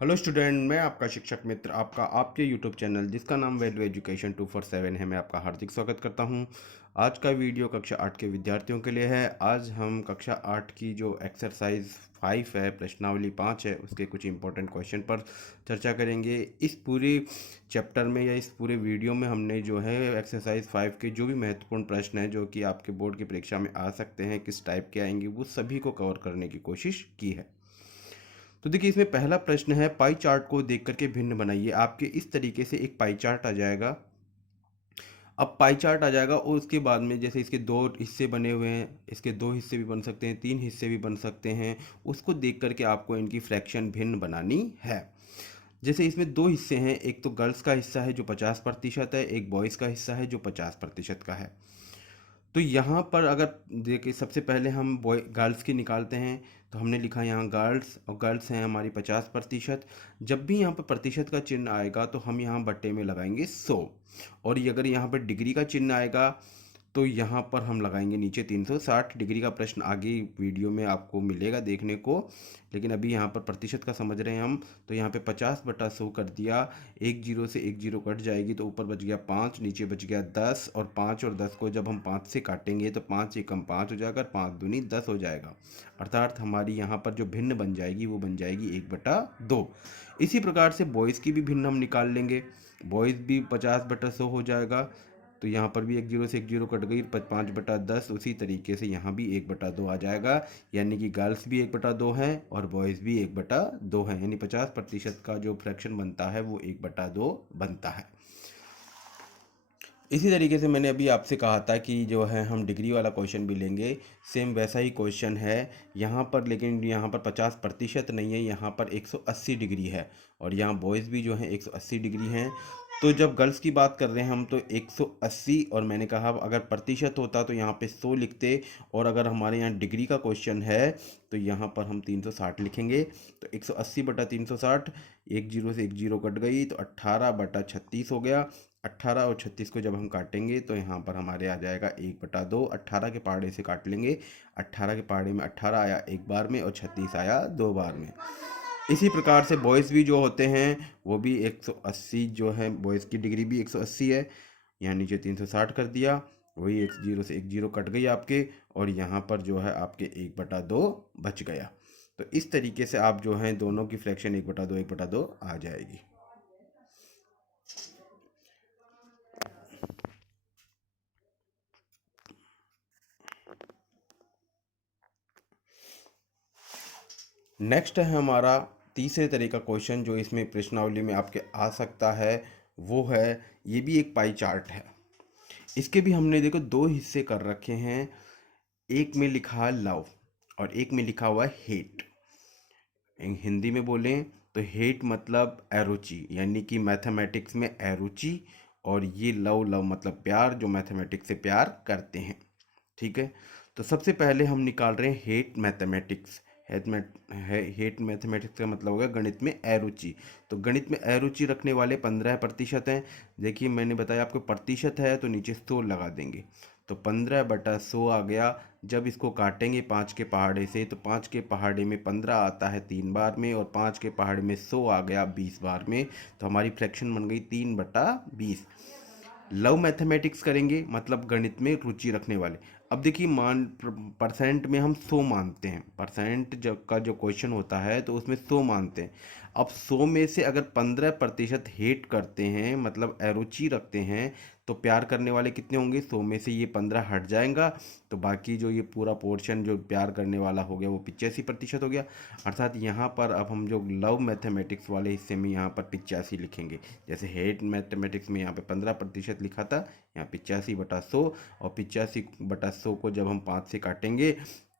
Hello student, मैं आपका शिक्षक मित्र आपका आपके यूट्यूब चैनल जिसका नाम वैल्यू एजुकेशन 247 है, मैं आपका हार्दिक स्वागत करता हूं। आज का वीडियो कक्षा 8 के विद्यार्थियों के लिए है। आज हम कक्षा 8 की जो एक्सरसाइज 5 है, प्रश्नावली 5 है, उसके कुछ इंपॉर्टेंट क्वेश्चन पर चर्चा करेंगे। इस पूरे चैप्टर में या इस पूरे वीडियो में हमने जो है एक्सरसाइज 5 के जो भी महत्वपूर्ण प्रश्न हैं जो कि आपके बोर्ड की परीक्षा में आ सकते हैं, किस टाइप के आएंगे, वो सभी को कवर करने की कोशिश की है। तो देखिए, इसमें पहला प्रश्न है, पाई चार्ट को देख करके भिन्न बनाइए। आपके इस तरीके से एक पाई चार्ट आ जाएगा। अब पाई चार्ट आ जाएगा और उसके बाद में जैसे इसके दो हिस्से बने हुए हैं, इसके दो हिस्से भी बन सकते हैं, तीन हिस्से भी बन सकते हैं। उसको देख करके आपको इनकी फ्रैक्शन भिन्न बनानी है। जैसे इसमें दो हिस्से हैं, एक तो गर्ल्स का हिस्सा है जो 50% है, एक बॉयज़ का हिस्सा है जो 50% का है। तो यहाँ पर अगर देखिए, सबसे पहले हम बॉय गर्ल्स की निकालते हैं। तो हमने लिखा यहाँ गर्ल्स, और गर्ल्स हैं हमारी 50%। जब भी यहाँ पर प्रतिशत का चिन्ह आएगा तो हम यहाँ बट्टे में लगाएंगे 100। और ये अगर यहाँ पर डिग्री का चिन्ह आएगा तो यहाँ पर हम लगाएंगे नीचे 360 डिग्री का। प्रश्न आगे वीडियो में आपको मिलेगा देखने को, लेकिन अभी यहाँ पर प्रतिशत का समझ रहे हैं हम। तो यहाँ पे 50/100 कर दिया। एक जीरो से एक जीरो कट जाएगी तो ऊपर बच गया 5, नीचे बच गया 10। और 5 और 10 को जब हम 5 से काटेंगे तो 5 एकम 5 हो जाएगा, 5 दूनी 10 हो जाएगा। अर्थात हमारी यहाँ पर जो भिन्न बन जाएगी वो बन जाएगी 1/2। इसी प्रकार से बॉयज़ की भी भिन्न हम निकाल लेंगे। बॉयज़ भी 50/100 हो जाएगा। तो यहाँ पर भी एक जीरो से एक जीरो कट गई, 5/10। उसी तरीके से यहाँ भी 1/2 आ जाएगा। यानी कि गर्ल्स भी 1/2 हैं और बॉयज़ भी 1/2 हैं। यानी 50% का जो फ्रैक्शन बनता है वो 1/2 बनता है। इसी तरीके से मैंने अभी आपसे कहा था कि जो है हम डिग्री वाला क्वेश्चन भी लेंगे। सेम वैसा ही क्वेश्चन है यहाँ पर, लेकिन यहाँ पर 50% नहीं है, यहाँ पर 180 डिग्री है। और यहाँ बॉयज़ भी जो है 180 डिग्री हैं। तो जब गर्ल्स की बात कर रहे हैं हम तो 180, और मैंने कहा अगर प्रतिशत होता तो यहाँ पे 100 लिखते। और अगर हमारे यहाँ डिग्री का क्वेश्चन है तो यहाँ पर हम 360 लिखेंगे। तो 180/360, एक जीरो से एक जीरो कट गई तो 18/36 हो गया। 18 और 36 को जब हम काटेंगे तो यहाँ पर हमारे आ जाएगा 1/2। 18 के पहाड़े से काट लेंगे। 18 के पहाड़े में 18 आया एक बार में और 36 आया दो बार में। इसी प्रकार से बॉयज़ भी जो होते हैं वो भी 180 जो है, बॉयज़ की डिग्री भी 180 है। यहाँ नीचे 360 कर दिया, वही एक जीरो से एक जीरो कट गई आपके, और यहाँ पर जो है आपके 1/2 बच गया। तो इस तरीके से आप जो हैं दोनों की फ्रैक्शन 1/2 1/2 आ जाएगी। नेक्स्ट है हमारा तीसरे तरह का क्वेश्चन जो इसमें प्रश्नावली में आपके आ सकता है, वो है, ये भी एक पाई चार्ट है। इसके भी हमने देखो दो हिस्से कर रखे हैं। एक में लिखा है लव और एक में लिखा हुआ है हेट। हिंदी में बोलें तो हेट मतलब अरुचि, यानी कि मैथमेटिक्स में अरुचि। और ये लव, लव मतलब प्यार, जो मैथमेटिक्स से प्यार करते हैं। ठीक है। तो सबसे पहले हम निकाल रहे हैं हेट मैथमेटिक्स। हेट मैथमेटिक्स का मतलब होगा गणित में अरुचि। तो गणित में अरुचि रखने वाले 15% हैं। देखिए, मैंने बताया आपको प्रतिशत है तो नीचे 100 लगा देंगे। तो 15/100 आ गया। जब इसको काटेंगे 5 के पहाड़े से तो 5 के पहाड़े में 15 आता है 3 बार में, और 5 के पहाड़े में 100 आ गया 20 बार में। तो हमारी फ्रैक्शन बन गई 3/20। लव मैथमेटिक्स करेंगे मतलब गणित में रुचि रखने वाले। अब देखिए, परसेंट में हम 100 मानते हैं। परसेंट जब का जो क्वेश्चन होता है तो उसमें 100 मानते हैं। अब 100 में से अगर 15% हेट करते हैं मतलब अरुचि रखते हैं तो प्यार करने वाले कितने होंगे? 100 में से ये 15 हट जाएगा। तो बाकी जो ये पूरा पोर्शन जो प्यार करने वाला हो गया वो 85% हो गया। अर्थात यहाँ पर अब हम जो लव मैथमेटिक्स वाले हिस्से में यहाँ पर 85 लिखेंगे। जैसे हेट मैथमेटिक्स में यहाँ पे 15% लिखा था, यहाँ 85/100। और 85/100 को जब हम 5 से काटेंगे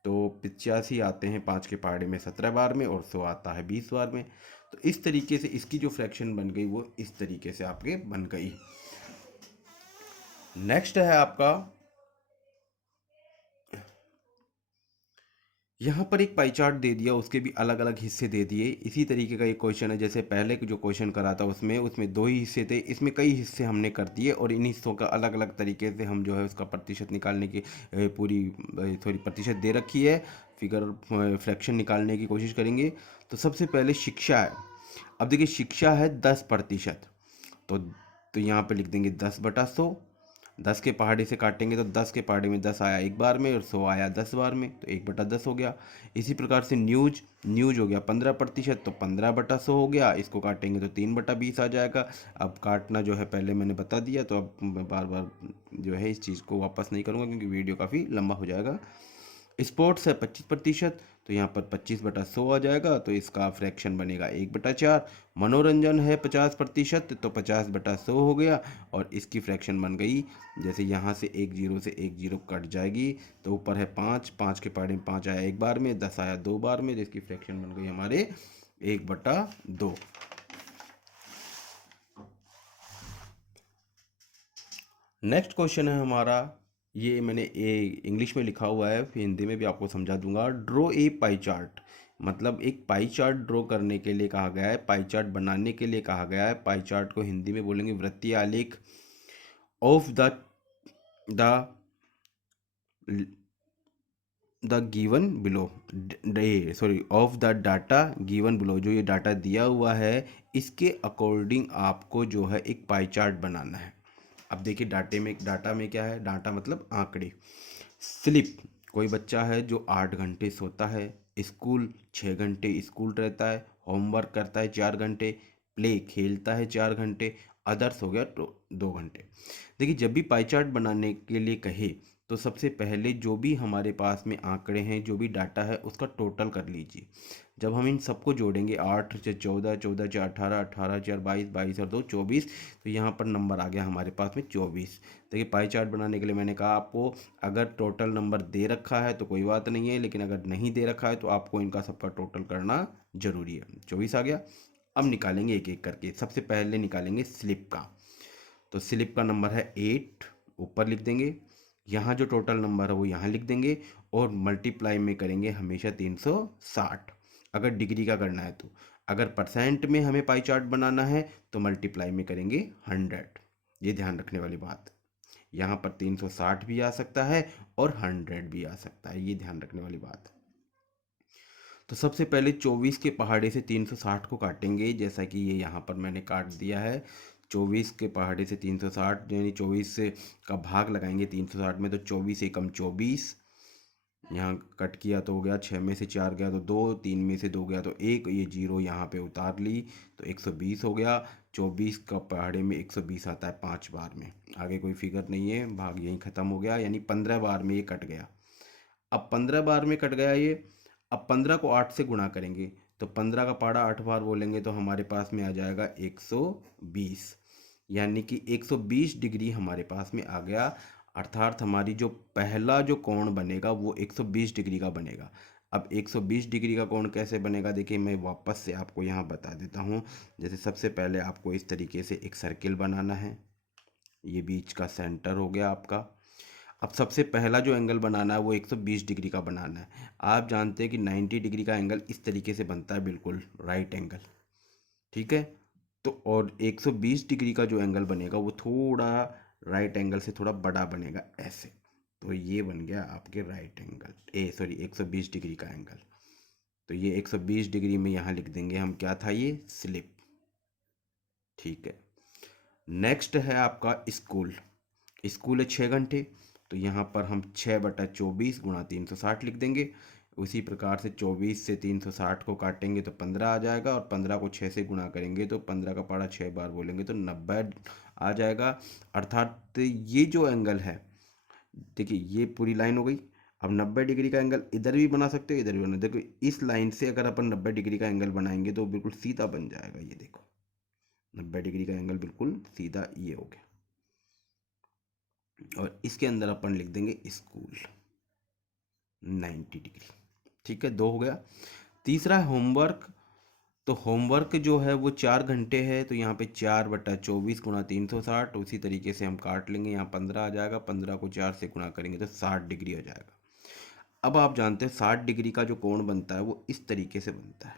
तो 85 आते हैं 5 के पहाड़े में 17 बार में, और 100 आता है 20 बार में। तो इस तरीके से इसकी जो फ्रैक्शन बन गई वो इस तरीके से आपके बन गई। नेक्स्ट है आपका, यहाँ पर एक पाई चार्ट दे दिया, उसके भी अलग अलग हिस्से दे दिए। इसी तरीके का एक क्वेश्चन है जैसे पहले जो क्वेश्चन करा था उसमें दो ही हिस्से थे, इसमें कई हिस्से हमने कर दिए। और इन हिस्सों का अलग अलग तरीके से हम जो है उसका प्रतिशत निकालने की पूरी थोड़ी प्रतिशत दे रखी है। फिगर फ्रैक्शन निकालने की कोशिश करेंगे। तो सबसे पहले शिक्षा है। अब देखिए शिक्षा है 10%, तो यहाँ पे लिख देंगे 10/100। 10 के पहाड़े से काटेंगे तो 10 के पहाड़े में 10 आया एक बार में और 100 आया 10 बार में, तो 1/10 हो गया। इसी प्रकार से न्यूज न्यूज हो गया 15%, तो 15/100 हो गया। इसको काटेंगे तो 3/20 आ जाएगा। अब काटना जो है पहले मैंने बता दिया, तो अब मैं बार बार जो है इस चीज़ को वापस नहीं करूँगा क्योंकि वीडियो काफ़ी लंबा हो जाएगा। स्पोर्ट्स है 25%, तो यहाँ पर 25/100 आ जाएगा, तो इसका फ्रैक्शन बनेगा 1/4। मनोरंजन है 50%, तो 50/100 हो गया और इसकी फ्रैक्शन बन गई, जैसे यहाँ से एक जीरो से एक जीरो कट जाएगी, तो ऊपर है 5, 5 के पहाड़े में 5 आया एक बार में, 10 आया 2 बार में, जिसकी फ्रैक्शन बन गई हमारे 1/2। नेक्स्ट क्वेश्चन है हमारा, ये मैंने इंग्लिश में लिखा हुआ है, फिर हिंदी में भी आपको समझा दूंगा। ड्रॉ ए पाई चार्ट, मतलब एक पाई चार्ट ड्रॉ करने के लिए कहा गया है, पाई चार्ट बनाने के लिए कहा गया है। पाई चार्ट को हिंदी में बोलेंगे वृत्तीय आलेख। Of the the given below, sorry, of the data given below, जो ये डाटा दिया हुआ है इसके अकॉर्डिंग आपको जो है एक पाई चार्ट बनाना है। अब देखिए डाटा में क्या है, डाटा मतलब आंकड़े। स्लिप, कोई बच्चा है जो 8 घंटे सोता है, स्कूल 6 घंटे स्कूल रहता है, होमवर्क करता है 4 घंटे, प्ले खेलता है 4 घंटे, अदर्स हो गया तो 2 घंटे। देखिए जब भी पाई चार्ट बनाने के लिए कहे तो सबसे पहले जो भी हमारे पास में आंकड़े हैं, जो भी डाटा है उसका टोटल कर लीजिए। जब हम इन सबको जोड़ेंगे 8 से 14, 14 से 18, 18 से 22, 22 और 2 24, तो यहाँ पर नंबर आ गया हमारे पास में 24। देखिए पाई चार्ट बनाने के लिए मैंने कहा आपको अगर टोटल नंबर दे रखा है तो कोई बात नहीं है, लेकिन अगर नहीं दे रखा है तो आपको इनका सबका टोटल करना जरूरी है। 24 आ गया। अब निकालेंगे एक एक करके। सबसे पहले निकालेंगे स्लिप का, तो स्लिप का नंबर है 8, ऊपर लिख देंगे। यहाँ जो टोटल नंबर है वो यहाँ लिख देंगे और मल्टीप्लाई में करेंगे हमेशा 360, अगर डिग्री का करना है तो। अगर परसेंट में हमें पाई चार्ट बनाना है तो मल्टीप्लाई में करेंगे 100। ये ध्यान रखने वाली बात, यहाँ पर 360 भी आ सकता है और 100 भी आ सकता है, ये ध्यान रखने वाली बात। तो सबसे पहले 24 के पहाड़े से 360 को काटेंगे, जैसा कि ये यहाँ पर मैंने काट दिया है। 24 के पहाड़े से 360 यानी 24 से का भाग लगाएंगे 360 में, तो 24 एकम 24, यहाँ कट किया तो हो गया, 6 में से 4 गया तो 2, 3 में से 2 गया तो 1, ये जीरो यहाँ पे उतार ली तो 120 हो गया। 24 का पहाड़े में 120 आता है 5 बार में, आगे कोई फिगर नहीं है, भाग यहीं ख़त्म हो गया, यानी 15 बार में ये कट गया। अब 15 बार में कट गया ये। अब 15 को 8 से गुणा करेंगे, तो 15 का पहाड़ा 8 बार बोलेंगे तो हमारे पास में आ जाएगा 120, यानी कि 120 डिग्री हमारे पास में आ गया। अर्थात हमारी जो पहला जो कोण बनेगा वो 120 डिग्री का बनेगा। अब 120 डिग्री का कोण कैसे बनेगा, देखिए मैं वापस से आपको यहाँ बता देता हूँ। जैसे सबसे पहले आपको इस तरीके से एक सर्किल बनाना है, ये बीच का सेंटर हो गया आपका। अब सबसे पहला जो एंगल बनाना है वो 120 डिग्री का बनाना है। आप जानते हैं कि 90 डिग्री का एंगल इस तरीके से बनता है, बिल्कुल राइट एंगल, ठीक है। तो और 120 डिग्री का जो एंगल बनेगा वो थोड़ा राइट एंगल से थोड़ा बड़ा बनेगा ऐसे, तो ये बन गया आपके राइट एंगल, 120 डिग्री का एंगल। तो ये 120 डिग्री में यहाँ लिख देंगे हम, क्या था ये, स्लिप, ठीक है। नेक्स्ट है आपका स्कूल। स्कूल है 6 घंटे, तो यहाँ पर हम 6/24 गुणा 360 लिख देंगे। उसी प्रकार से 24 से 360 को काटेंगे तो 15 आ जाएगा, और 15 को 6 से गुणा करेंगे तो 15 का पहाड़ा 6 बार बोलेंगे तो 90 आ जाएगा। अर्थात ये जो एंगल है, देखिए ये पूरी लाइन हो गई। अब 90 डिग्री का एंगल इधर भी बना सकते हो, इधर भी बना, देखो इस लाइन से अगर अपन 90 डिग्री का एंगल बनाएंगे तो बिल्कुल सीधा बन जाएगा, ये देखो 90 डिग्री का एंगल बिल्कुल सीधा ये हो गया। और इसके अंदर अपन लिख देंगे स्कूल 90 डिग्री, ठीक है, 2 हो गया। तीसरा है होमवर्क। तो होमवर्क जो है वो 4 घंटे है, तो यहाँ पे 4/24 गुणा 360, उसी तरीके से हम काट लेंगे, यहाँ 15 आ जाएगा, 15 को 4 से गुणा करेंगे तो 60 डिग्री आ जाएगा। अब आप जानते हैं 60 डिग्री का जो कोण बनता है वो इस तरीके से बनता है,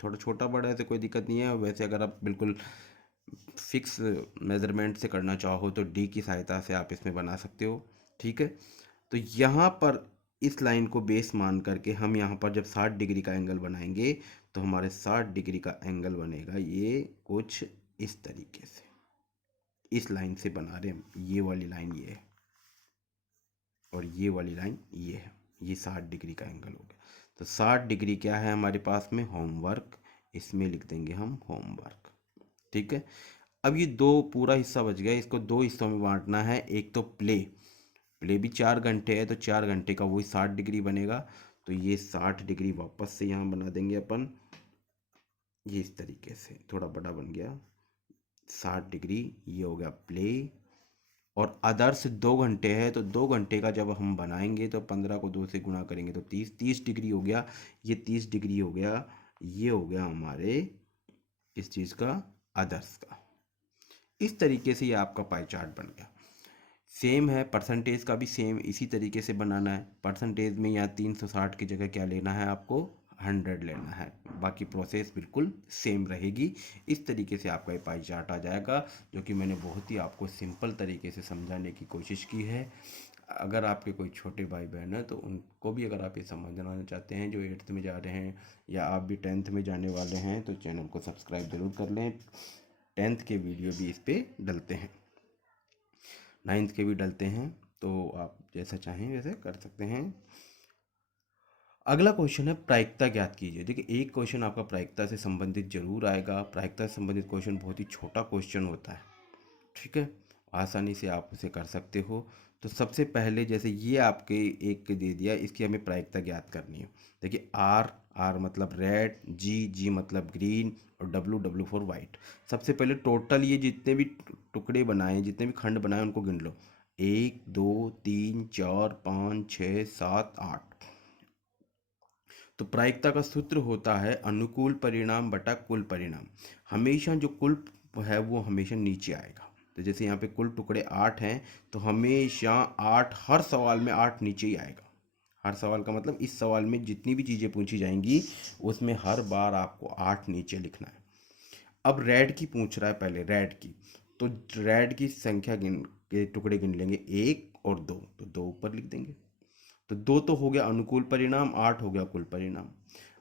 थोड़ा छोटा बड़ा ऐसे कोई दिक्कत नहीं है। वैसे अगर आप बिल्कुल फिक्स मेज़रमेंट से करना चाहो तो डी की सहायता से आप इसमें बना सकते हो, ठीक है। तो यहाँ पर इस लाइन को बेस मान करके हम यहाँ पर जब 60 डिग्री का एंगल बनाएंगे तो हमारे 60 डिग्री का एंगल बनेगा ये कुछ इस तरीके से। इस लाइन से बना रहे हम, ये वाली लाइन ये है और ये वाली लाइन ये है, ये 60 डिग्री का एंगल हो गया। तो 60 डिग्री क्या है हमारे पास में, होमवर्क, इसमें लिख देंगे हम होमवर्क। ठीक है, अब ये दो पूरा हिस्सा बच गया, इसको दो हिस्सों में बांटना है। एक तो प्ले, प्ले भी 4 घंटे है तो 4 घंटे का वही 60 डिग्री बनेगा। तो ये 60 डिग्री वापस से यहाँ बना देंगे अपन, ये इस तरीके से थोड़ा बड़ा बन गया। 60 डिग्री ये हो गया प्ले। और आदर्श 2 घंटे है तो 2 घंटे का जब हम बनाएंगे तो 15 को 2 से गुणा करेंगे तो 30 डिग्री हो गया। ये 30 डिग्री हो गया, ये हो गया हमारे इस चीज़ का आदर्श का। इस तरीके से ये आपका पाई चार्ट बन गया। सेम है परसेंटेज का भी, सेम इसी तरीके से बनाना है। परसेंटेज में यहाँ 360 की जगह क्या लेना है आपको, 100 लेना है। बाकी प्रोसेस बिल्कुल सेम रहेगी। इस तरीके से आपका ये पाई चार्ट आ जाएगा, जो कि मैंने बहुत ही आपको सिंपल तरीके से समझाने की कोशिश की है। अगर आपके कोई छोटे भाई बहन हैं तो उनको भी अगर आप ये समझना चाहते हैं, जो 8th में जा रहे हैं या आप भी 10th में जाने वाले हैं, तो चैनल को सब्सक्राइब ज़रूर कर लें। 10th के वीडियो भी इस पर डलते हैं, 9th के भी डलते हैं, तो आप जैसा चाहें वैसे कर सकते हैं। अगला क्वेश्चन है प्रायिकता ज्ञात कीजिए। देखिए एक क्वेश्चन आपका प्रायिकता से संबंधित जरूर आएगा। प्रायिकता से संबंधित क्वेश्चन बहुत ही छोटा क्वेश्चन होता है, ठीक है, आसानी से आप उसे कर सकते हो। तो सबसे पहले जैसे ये आपके एक दे दिया, इसकी हमें प्रायिकता ज्ञात करनी है। देखिए आर, आर मतलब रेड, जी, जी मतलब ग्रीन, और डब्लू, डब्लू फॉर वाइट। सबसे पहले टोटल ये जितने भी टुकड़े बनाए, जितने भी खंड बनाए उनको गिन लो। 1 2 3 4 5 6 7 8। तो प्रायिकता का सूत्र होता है अनुकूल परिणाम बटा कुल परिणाम। हमेशा जो कुल है वो हमेशा नीचे आएगा। तो जैसे यहाँ पे कुल टुकड़े 8 हैं तो हमेशा 8, हर सवाल में 8 नीचे ही आएगा। हर सवाल का मतलब इस सवाल में जितनी भी चीज़ें पूछी जाएंगी उसमें हर बार आपको 8 नीचे लिखना है। अब रेड की पूछ रहा है, पहले रेड की, तो रेड की संख्या गिन के टुकड़े गिन लेंगे, 1 और 2, तो 2 ऊपर लिख देंगे। तो 2 तो हो गया अनुकूल परिणाम, 8 हो गया कुल परिणाम।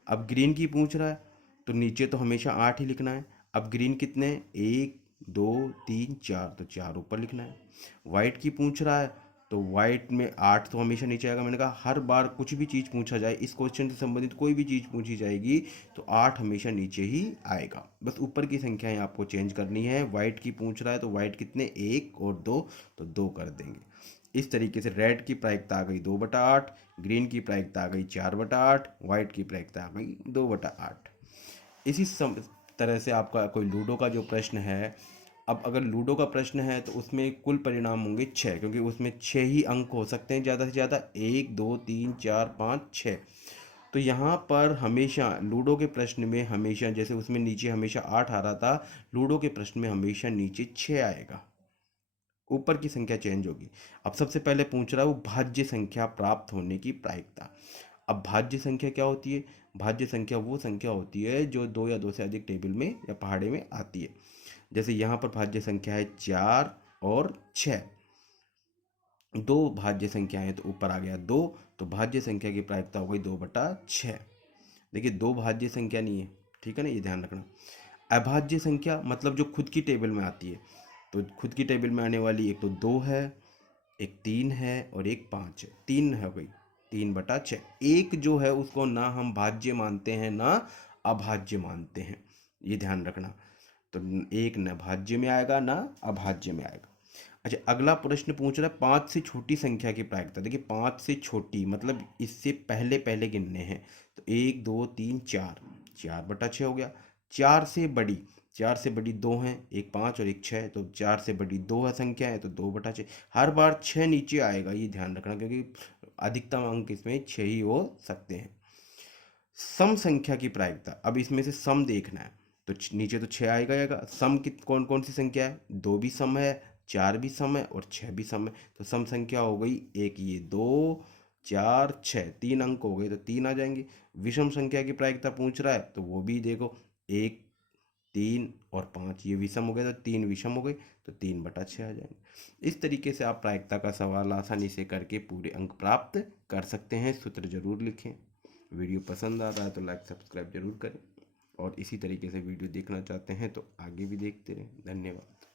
अब ग्रीन की पूछ रहा है तो नीचे तो हमेशा 8 ही लिखना है। अब ग्रीन कितने, 1 2 3 4, तो 4 ऊपर लिखना है। वाइट की पूछ रहा है तो वाइट में 8 तो हमेशा नीचे आएगा। मैंने कहा हर बार कुछ भी चीज़ पूछा जाए, इस क्वेश्चन से संबंधित कोई भी चीज़ पूछी जाएगी तो 8 हमेशा नीचे ही आएगा। बस ऊपर की संख्याएं आपको चेंज करनी है। वाइट की पूछ रहा है तो वाइट कितने, 1 और 2, तो 2 कर देंगे। इस तरीके से रेड की प्रायिकता आ गई 2/8, ग्रीन की प्रायिकता आ गई 4/8, वाइट की प्रायिकता आ गई 2/8। इसी तरह से आपका कोई लूडो का जो प्रश्न है, अब अगर लूडो का प्रश्न है तो उसमें कुल परिणाम होंगे 6, क्योंकि उसमें 6 ही अंक हो सकते हैं ज़्यादा से ज़्यादा, 1 2 3 4 5 6। तो यहाँ पर हमेशा लूडो के प्रश्न में हमेशा, जैसे उसमें नीचे हमेशा 8 आ रहा था, लूडो के प्रश्न में हमेशा नीचे 6 आएगा, ऊपर की संख्या चेंज होगी। अब सबसे पहले पूछ रहा है वो भाज्य संख्या प्राप्त होने की प्रायिकता। अब भाज्य संख्या क्या होती है, भाज्य संख्या वो संख्या होती है जो 2 या 2 से अधिक टेबल में या पहाड़े में आती है। जैसे यहाँ पर भाज्य संख्या है 4 और 6, दो भाज्य संख्या है तो ऊपर आ गया 2, तो भाज्य संख्या की प्रायिकता हो गई 2/6। देखिए 2 भाज्य संख्या नहीं है, ठीक है ना, ये ध्यान रखना। अभाज्य संख्या मतलब जो खुद की टेबल में आती है, तो खुद की टेबल में आने वाली एक तो 2 है, एक 3 है और एक 5 है, 3 है गई, 3/6। एक जो है उसको ना हम भाज्य मानते हैं ना अभाज्य मानते हैं, ये ध्यान रखना। तो एक न भाज्य में आएगा ना अभाज्य में आएगा। अच्छा अगला प्रश्न पूछ रहा है 5 से छोटी संख्या की प्रायिकता। देखिए 5 से छोटी मतलब इससे पहले पहले गिनने हैं, तो 1 2 3 4, 4/6 हो गया। 4 से बड़ी, 4 से बड़ी 2 हैं, एक 5 और एक 6, तो 4 से बड़ी 2 है संख्या है तो 2/6। हर बार 6 नीचे आएगा, ये ध्यान रखना, क्योंकि अधिकतम अंक इसमें 6 ही हो सकते हैं। सम संख्या की प्रायिकता, अब इसमें से सम देखना है, तो नीचे तो 6 आएगा आएगा। सम की कौन कौन सी संख्या है, 2 भी सम है, 4 भी सम है और 6 भी सम है। तो सम संख्या हो गई एक, ये 2 4 6, 3 अंक हो गए तो 3 आ जाएंगे। विषम संख्या की प्रायिकता पूछ रहा है तो वो भी देखो, एक 3 और 5 ये विषम हो गया तो 3 विषम हो गए तो 3/6 आ जाएंगे। इस तरीके से आप प्रायिकता का सवाल आसानी से करके पूरे अंक प्राप्त कर सकते हैं। सूत्र जरूर लिखें। वीडियो पसंद आ रहा है तो लाइक सब्सक्राइब जरूर करें और इसी तरीके से वीडियो देखना चाहते हैं तो आगे भी देखते रहें। धन्यवाद।